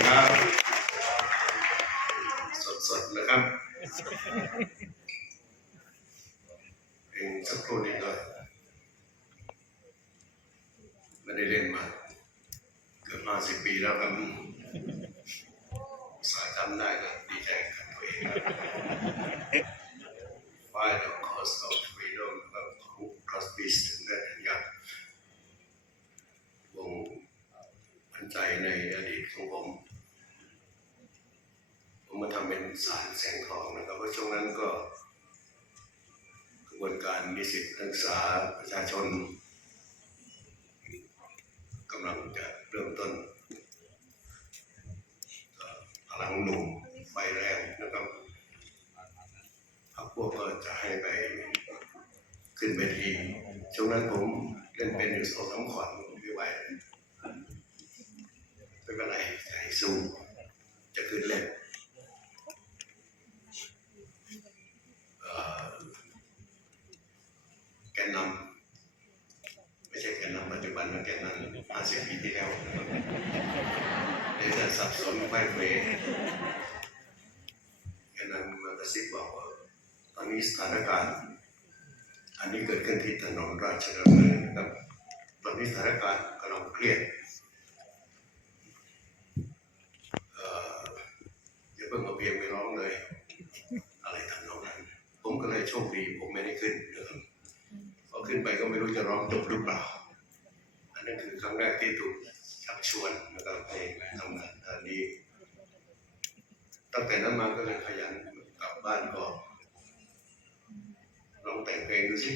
ครับสดๆนะครับเพลงสักครู่นี้ก็ไม่ได้เล่นมาเกือบห้าสิบปีแล้วครับสายจำได้ก็ดีใจกับตัวเองครับ Find the cost of freedom ครับคุกคอสบิสถึงได้ถึงยักวงพันใจในอดีตของผม สารแสงทองนะครับเพราะช่วงนั้นก็กระบวนการนิสิตนักศึกษาประชาชนกำลังจะเริ่มต้นพลังหนุ่มไฟแรงนะครับพรรคพวกก็จะให้ไปขึ้นเวทีช่วงนั้นผมเล่นเป็นอยู่สองสามขวัญไม่ไหวไม่เป็นไรใจสู้จะขึ้นเล่น เอ่อแก นนำไม่ใช่แกนนำปัจจุบันนะแกนนำห้าสิบปีที่แล้วเดี๋ยวจะสับสนไฟเวแกนนำมากระซิบบอกว่าตอนนี้สถานการณ์ อันนี้เกิดขึ้นที่ถนนราชดำเนินนะครับตอนนี้สถานการณ์กำลังเครียดเอ่ออย่าเพิ่งเอาเพียงไปร้องเลย อะไรทำนองนั้น ผมก็เลยโชคดีผมไม่ได้ขึ้นนะครับ ขึ้นไปก็ไม่รู้จะร้องจบหรือเปล่า อันนั้นคือครั้งแรกที่ถูกชักชวนนะครับให้ทำงานตอนนี้ ตั้งแต่นั้นมาก็เลยขยันกลับบ้านก็ลองแต่งเพลงดูสิ